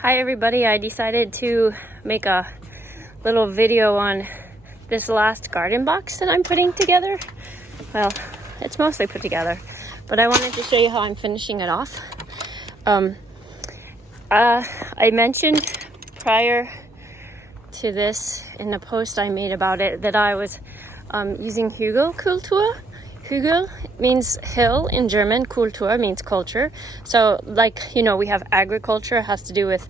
Hi everybody, I decided to make a little video on this last garden box that I'm putting together. Well, it's mostly put together, but I wanted to show you how I'm finishing it off. I mentioned prior to this in a post I made about it that I was using Hügelkultur. Hügel means hill in German, Kultur means culture. So we have agriculture, has to do with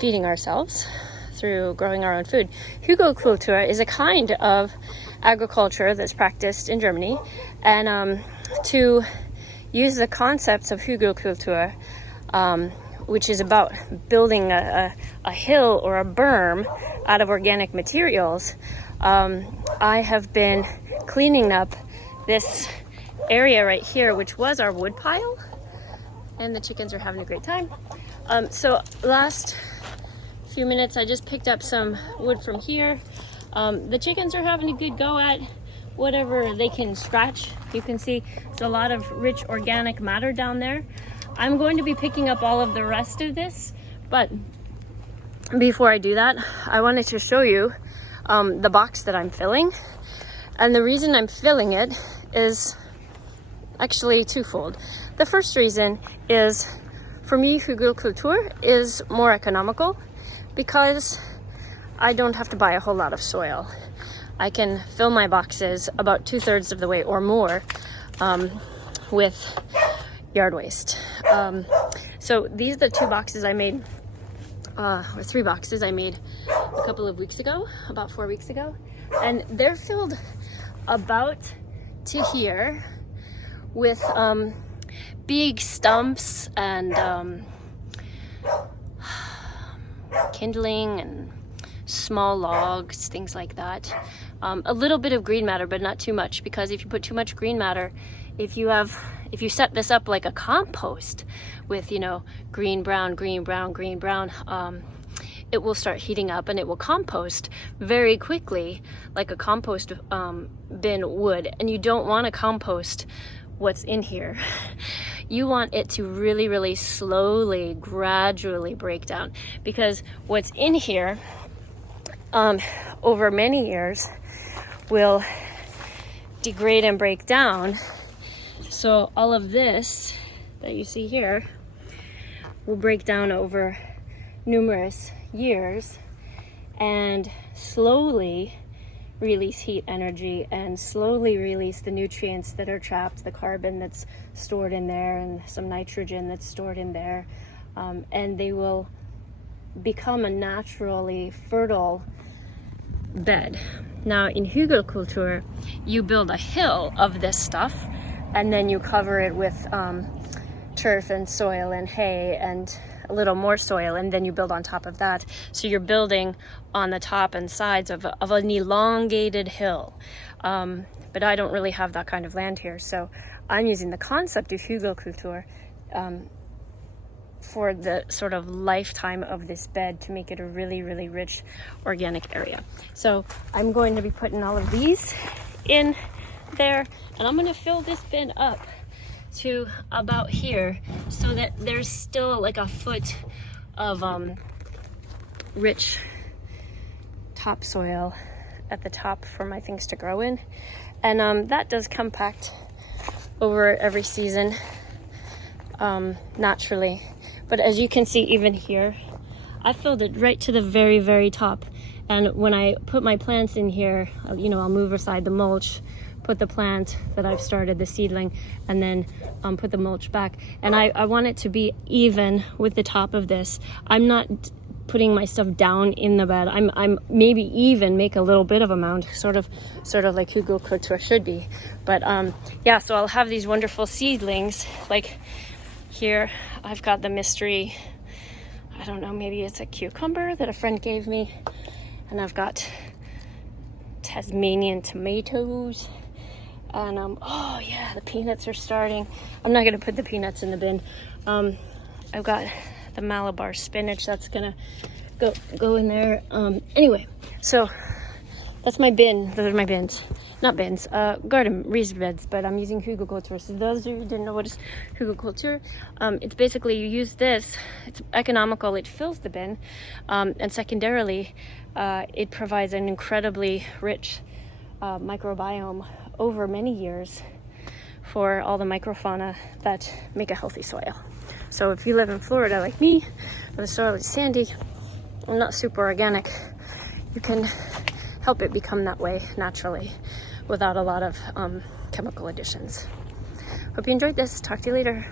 feeding ourselves through growing our own food. Hügelkultur is a kind of agriculture that's practiced in Germany. And to use the concepts of Hügelkultur, which is about building a hill or a berm out of organic materials, I have been cleaning up this area right here, which was our wood pile, and the chickens are having a great time. So last few minutes, I just picked up some wood from here. The chickens are having a good go at whatever they can scratch. You can see there's a lot of rich organic matter down there. I'm going to be picking up all of the rest of this, but before I do that, I wanted to show you the box that I'm filling. And the reason I'm filling it is actually twofold. The first reason is, for me, Hügelkultur is more economical because I don't have to buy a whole lot of soil. I can fill my boxes about 2/3 of the way or more with yard waste. So these are the two boxes I made, or three boxes I made a couple of weeks ago, about 4 weeks ago. And they're filled about to here with big stumps and kindling and small logs, things like that. A little bit of green matter, but not too much, because if you put too much green matter, if you set this up like a compost with, green, brown, it will start heating up and it will compost very quickly, like a compost bin would. And you don't want to compost what's in here. You want it to really, really slowly, gradually break down, because what's in here over many years will degrade and break down. So all of this that you see here will break down over numerous years and slowly release heat energy and slowly release the nutrients that are trapped, the carbon that's stored in there and some nitrogen that's stored in there, and they will become a naturally fertile bed. Now in Hügelkultur, you build a hill of this stuff and then you cover it with turf and soil and hay and a little more soil, and then you build on top of that. So you're building on the top and sides of an elongated hill. But I don't really have that kind of land here, so I'm using the concept of Hügelkultur for the sort of lifetime of this bed to make it a really, really rich organic area. So I'm going to be putting all of these in there, and I'm going to fill this bin up to about here so that there's still like a foot of rich topsoil at the top for my things to grow in. And that does compact over every season naturally. But as you can see, even here, I filled it right to the very, very top. And when I put my plants in here, I'll move aside the mulch, put the plant that I've started, the seedling, and then put the mulch back. And I want it to be even with the top of this. I'm not putting my stuff down in the bed. I'm maybe even make a little bit of a mound, sort of like Hügelkultur should be. But so I'll have these wonderful seedlings. Like here, I've got the mystery, I don't know, maybe it's a cucumber that a friend gave me. And I've got Tasmanian tomatoes. And the peanuts are starting. I'm not gonna put the peanuts in the bin. I've got the Malabar spinach that's gonna go in there. Anyway, so that's my bin. Those are my bins. not bins, garden raised beds, but I'm using Hügelkultur. So those of you who didn't know what is Hügelkultur, it's basically you use this, it's economical, it fills the bin, and secondarily, it provides an incredibly rich microbiome over many years for all the microfauna that make a healthy soil. So if you live in Florida like me, where the soil is sandy and not super organic, you can help it become that way naturally without a lot of chemical additions. Hope you enjoyed this. Talk to you later.